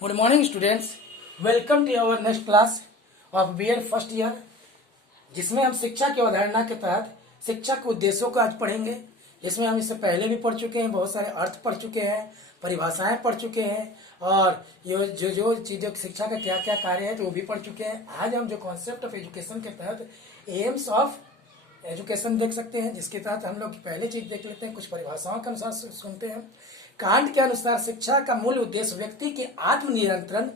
Good morning, students. Welcome to our next class of BA first year, जिसमें हम शिक्षा की अवधारणा के तहत शिक्षा के उद्देश्यों को आज पढ़ेंगे। जिसमें हम इससे पहले भी पढ़ चुके हैं, बहुत सारे अर्थ पढ़ चुके हैं, परिभाषाएं पढ़ चुके हैं और ये जो चीज़ों शिक्षा का क्या क्या कार्य है तो वो भी पढ़ चुके हैं। आज हम जो कॉन्सेप्ट ऑफ एजुकेशन के तहत एम्स ऑफ एजुकेशन देख सकते हैं, जिसके तहत हम लोग पहले चीज देख लेते हैं, कुछ परिभाषाओं के अनुसार सुनते हैं। कांट के अनुसार शिक्षा का मूल उद्देश्य व्यक्ति के आत्मनियंत्रण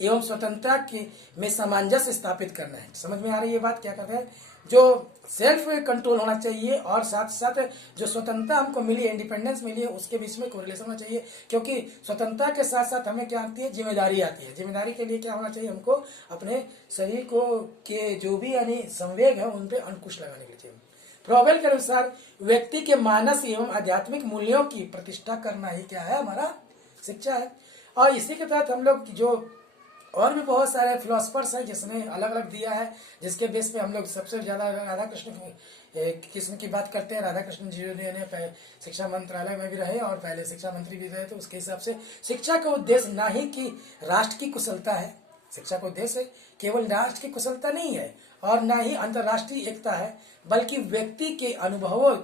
एवं स्वतंत्रता के में सामंजस्य स्थापित करना है। समझ में आ रही है ये बात? क्या कहते हैं, जो सेल्फ कंट्रोल होना चाहिए और साथ साथ जो स्वतंत्रता हमको मिली है, इंडिपेंडेंस मिली है, उसके बीच में कोरिलेशन होना चाहिए। क्योंकि स्वतंत्रता के साथ साथ हमें क्या आती है, जिम्मेदारी आती है। जिम्मेदारी के लिए क्या होना चाहिए, हमको अपने शरीर को के जो भी यानी संवेग है उन पर अंकुश लगाने के लिए। फ्रॉबेल के अनुसार व्यक्ति के मानस एवं आध्यात्मिक मूल्यों की प्रतिष्ठा करना ही क्या है, हमारा शिक्षा है। और इसी के तहत हम लोग जो और भी बहुत सारे फिलोसफर्स हैं जिसने अलग अलग दिया है, जिसके बेस पे हम लोग सबसे ज्यादा राधा कृष्ण किस्म की बात करते हैं। राधा कृष्ण जी ने शिक्षा मंत्रालय में भी रहे और पहले शिक्षा मंत्री भी रहे, तो उसके हिसाब से शिक्षा का उद्देश्य ना ही कि राष्ट्र की कुशलता है, शिक्षा का उद्देश्य केवल राष्ट्र की कुशलता नहीं है और ना ही अंतर्राष्ट्रीय एकता है, बल्कि व्यक्ति के अनुभवों,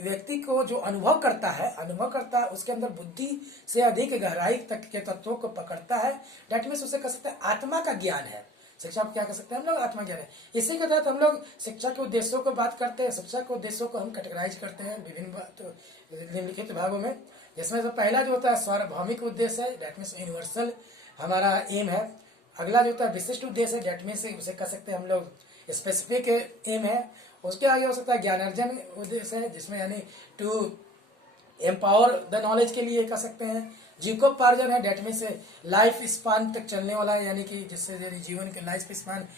व्यक्ति को जो अनुभव करता है उसके अंदर बुद्धि से अधिक गहराई तक के तत्वों को पकड़ता है। डेट मीन्स उसे कह सकते हैं आत्मा का ज्ञान है। शिक्षा को क्या कर सकते हैं हम लोग, आत्मा ज्ञान है। इसी के तहत हम लोग शिक्षा के उद्देश्यों को बात करते हैं। शिक्षा के उद्देश्यों को हम कैटेगराइज करते हैं विभिन्न निम्नलिखित भागों में, जिसमें से पहला जो होता है सार्वभौमिक उद्देश्य है, डेट मीन्स यूनिवर्सल हमारा एम है। अगला जो होता है विशिष्ट उद्देश्य है, डेट मीन्स उसे कह सकते हैं हम लोग स्पेसिफिक एम है। उसके आगे हो सकता है ज्ञानार्जन उद्देश्य है, जिसमें यानी टू एम्पावर द नॉलेज के लिए कह सकते हैं। जीविकोपार्जन है, डेट मीन्स लाइफ स्पान तक चलने वाला है, यानी कि जिससे जीवन के लाइफ स्पान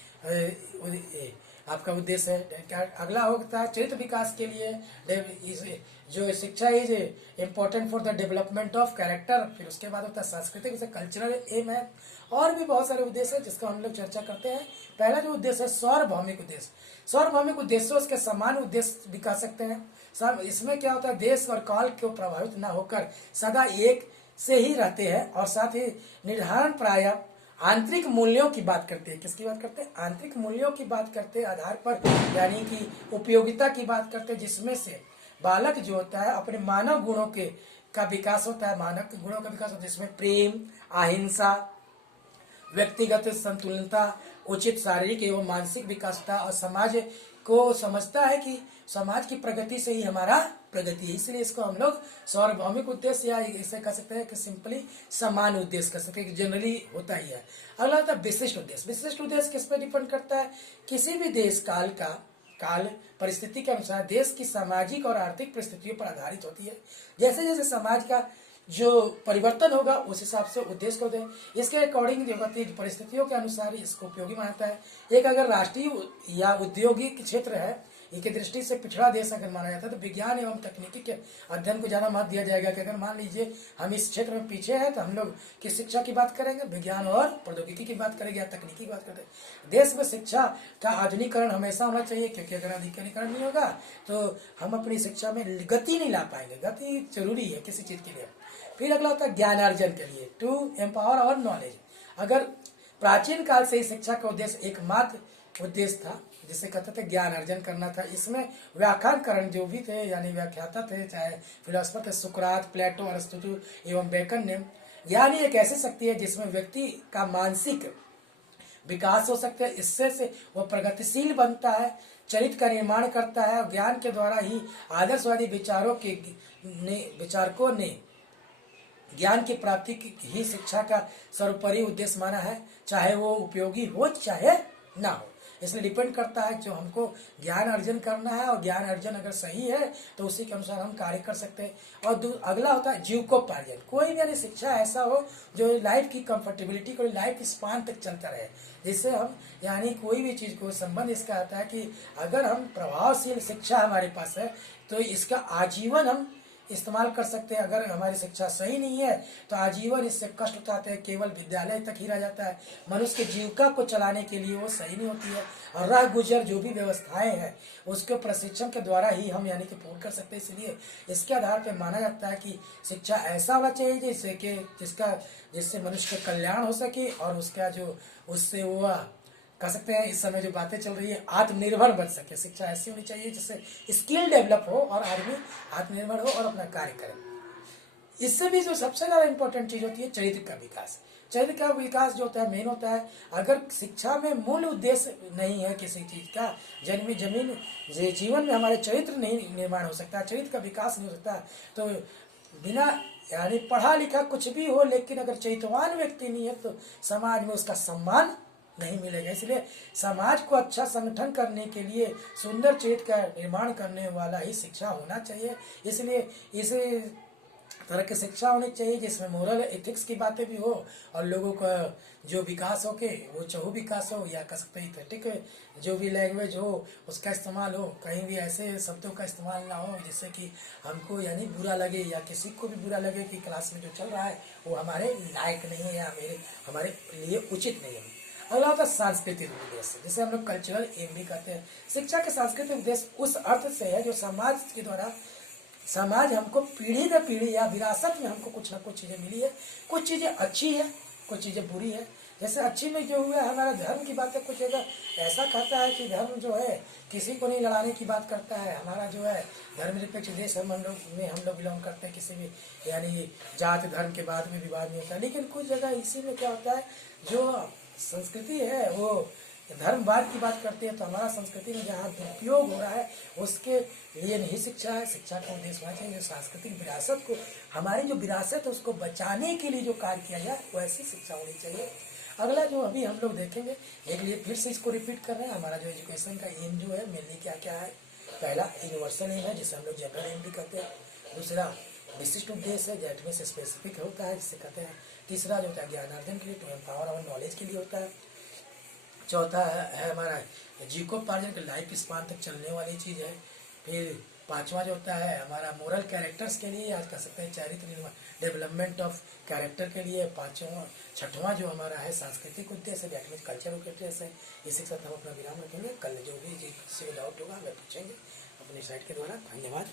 आपका उद्देश्य है। अगला होता है चरित्र विकास के लिए, जो शिक्षा is important for the development of character. फिर उसके बाद होता है सांस्कृतिक, जैसे कल्चरल एम है। और भी बहुत सारे उद्देश्य है जिसका हम लोग चर्चा करते हैं। पहला जो उद्देश्य है सार्वभौमिक उद्देश्य। सार्वभौमिक उद्देश्यों उसके समान उद्देश्य दिखा सकते हैं। सब इसमें क्या होता है, देश और काल को प्रभावित न होकर सदा एक से ही रहते हैं और साथ ही निर्धारण प्राय आंतरिक मूल्यों की बात करते हैं। किसकी बात करते हैं, आंतरिक मूल्यों की बात करते हैं आधार पर, यानी कि उपयोगिता की बात करते हैं, जिसमें से बालक जो होता है अपने मानव गुणों के का विकास होता है। मानव के गुणों का विकास होता है जिसमें प्रेम, अहिंसा, व्यक्तिगत संतुलनता, उचित शारीरिक एवं मानसिक विकास होता है और समाज को समझता है कि समाज की प्रगति से ही हमारा प्रगति है। इसलिए इसको हम लोग सार्वभौमिक उद्देश्य या इसे कह सकते हैं कि सिंपली समान उद्देश्य कह सकते हैं, कि जनरली होता ही है। अगला होता है विशिष्ट उद्देश्य। विशिष्ट उद्देश्य किस पे डिपेंड करता है, किसी भी देश काल परिस्थिति के अनुसार देश की सामाजिक और आर्थिक परिस्थितियों पर आधारित होती है। जैसे जैसे समाज का जो परिवर्तन होगा उस हिसाब से उद्देश्य को दें, इसके अकॉर्डिंग जो परिस्थितियों के अनुसार इसको उपयोगी मानता है। एक अगर राष्ट्रीय या औद्योगिक क्षेत्र है की दृष्टि से पिछड़ा देश अगर माना जाता है तो विज्ञान एवं तकनीकी के अध्ययन को ज्यादा महत्व दिया जाएगा। कि अगर मान लीजिए हम इस क्षेत्र में पीछे हैं तो हम लोग किस शिक्षा की बात करेंगे, विज्ञान और प्रौद्योगिकी की बात करेंगे या तकनीकी की बात करते हैं। देश में शिक्षा का आधुनिकीकरण हमेशा होना चाहिए, क्योंकि अगर आधुनिकीकरण नहीं होगा तो हम अपनी शिक्षा में गति नहीं ला पाएंगे। गति जरूरी है किसी चीज के लिए। फिर अगला होता है ज्ञानार्जन के लिए, टू एम्पावर आवर नॉलेज। अगर प्राचीन काल से ही शिक्षा का उद्देश्य एकमात्र उद्देश्य था जिसे कहते थे ज्ञान अर्जन करना था। इसमें व्याख्यानकरण जो भी थे यानी व्याख्याता थे, चाहे फिलोसफर थे, सुकरात, प्लेटो, अरिस्टोटल एवं बेकन ने, ज्ञान ही एक ऐसी शक्ति है जिसमें व्यक्ति का मानसिक विकास हो सकता है। इससे से वो प्रगतिशील बनता है, चरित्र का निर्माण करता है। ज्ञान के द्वारा ही आदर्शवादी विचारकों ने ज्ञान की प्राप्ति ही शिक्षा का सर्वोपरि उद्देश्य माना है, चाहे वो उपयोगी हो चाहे ना हो। इसलिए डिपेंड करता है जो हमको ज्ञान अर्जन करना है, और ज्ञान अर्जन अगर सही है तो उसी के अनुसार हम कार्य कर सकते हैं। और अगला होता है जीविकोपार्जन। कोई भी यानी शिक्षा ऐसा हो जो लाइफ की कंफर्टेबिलिटी को लाइफ स्पान तक चलता रहे, जिससे हम यानी कोई भी चीज को संबंध इसका आता है कि अगर हम प्रभावशील शिक्षा हमारे पास है तो इसका आजीवन हम इस्तेमाल कर सकते हैं। अगर हमारी शिक्षा सही नहीं है तो आजीवन इससे कष्ट उठाते हैं, केवल विद्यालय तक ही रह जाता है। मनुष्य की जीविका को चलाने के लिए वो सही नहीं होती है, और रह गुजर जो भी व्यवस्थाएं हैं उसके प्रशिक्षण के द्वारा ही हम यानी कि पूर्ण कर सकते हैं। इसलिए इसके आधार पर माना जाता है कि शिक्षा ऐसा होना चाहिए जिससे मनुष्य का कल्याण हो सके, और उसका जो उससे वो कह सकते हैं इस समय जो बातें चल रही है आत्मनिर्भर बन सके। शिक्षा ऐसी होनी चाहिए जिससे स्किल डेवलप हो और आदमी आत्मनिर्भर हो और अपना कार्य करे। इससे भी जो सबसे ज़्यादा इंपॉर्टेंट चीज़ होती है चरित्र का विकास। चरित्र का विकास जो होता है मेन होता है। अगर शिक्षा में मूल उद्देश्य नहीं है किसी चीज़ का, जीवन में हमारे चरित्र नहीं निर्माण हो सकता, चरित्र का विकास नहीं हो सकता, तो बिना यानी पढ़ा लिखा कुछ भी हो, लेकिन अगर चरित्रवान व्यक्ति नहीं है तो समाज में उसका सम्मान नहीं मिलेगा। इसलिए समाज को अच्छा संगठन करने के लिए सुंदर चरित्र का निर्माण करने वाला ही शिक्षा होना चाहिए। इसलिए इसे तरह की शिक्षा होनी चाहिए जिसमें मोरल एथिक्स की बातें भी हो, और लोगों का जो विकास हो के वो चहु विकास हो, या कह सकते हैं एथेटिक जो भी लैंग्वेज हो उसका इस्तेमाल हो, कहीं भी ऐसे शब्दों का इस्तेमाल ना हो जिससे कि हमको यानी बुरा लगे या किसी को भी बुरा लगे कि क्लास में जो चल रहा है वो हमारे लायक नहीं है या हमारे लिए उचित नहीं है। अगला होता है सांस्कृतिक उद्देश्य, जिसे हम लोग कल्चरल एम भी कहते हैं। शिक्षा के सांस्कृतिक उद्देश्य उस अर्थ से है जो समाज के द्वारा समाज हमको पीढ़ी दर पीढ़ी या विरासत में हमको कुछ ना कुछ चीज़ें मिली है। कुछ चीज़ें अच्छी है, कुछ चीज़ें बुरी है। जैसे अच्छी में जो हुआ हमारा धर्म की बात है, कुछ जगह ऐसा कहता है कि धर्म जो है किसी को नहीं लड़ाने की बात करता है। हमारा जो है धर्मनिरपेक्ष देश हम लोग बिलोंग करते हैं, किसी भी यानी जाति धर्म के बाद में विवाद नहीं होता। लेकिन कुछ जगह इसी में क्या होता है, जो संस्कृति है वो धर्मवाद की बात करते हैं, तो हमारा संस्कृति में जहाँ दुरुपयोग हो रहा है उसके लिए नहीं शिक्षा है। शिक्षा का उद्देश्य होना चाहिए जो सांस्कृतिक विरासत को, हमारी जो विरासत है उसको बचाने के लिए जो कार्य किया जाए वो ऐसी शिक्षा होनी चाहिए। अगला जो अभी हम लोग देखेंगे, एक लिए फिर से इसको रिपीट कर रहे हैं, हमारा जो एजुकेशन का एम जो है मेनली क्या क्या है। पहला यूनिवर्सल एम है जिसे हम लोग जनरल एम भी कहते हैं। दूसरा विशिष्ट उद्देश्य है जेट में से स्पेसिफिक होता है जिसे कहते हैं। तीसरा जो होता है ज्ञानार्जन के लिए, टू एम्पावर और नॉलेज के लिए होता है। चौथा है हमारा जीविकोपार्जन के लाइफ स्पान तक चलने वाली चीज़ है। फिर पांचवा जो होता है हमारा मोरल कैरेक्टर्स के लिए, आज कह सकते हैं चरित्र डेवलपमेंट ऑफ कैरेक्टर के लिए। छठवां जो हमारा है सांस्कृतिक उद्देश्य है, दैट मीन्स कल्चरल उद्देश्य है। इसी के साथ हम अपना विराम रखेंगे। कल जो भी किसी को डाउट होगा हमें पूछेंगे अपनी साइट के द्वारा। धन्यवाद।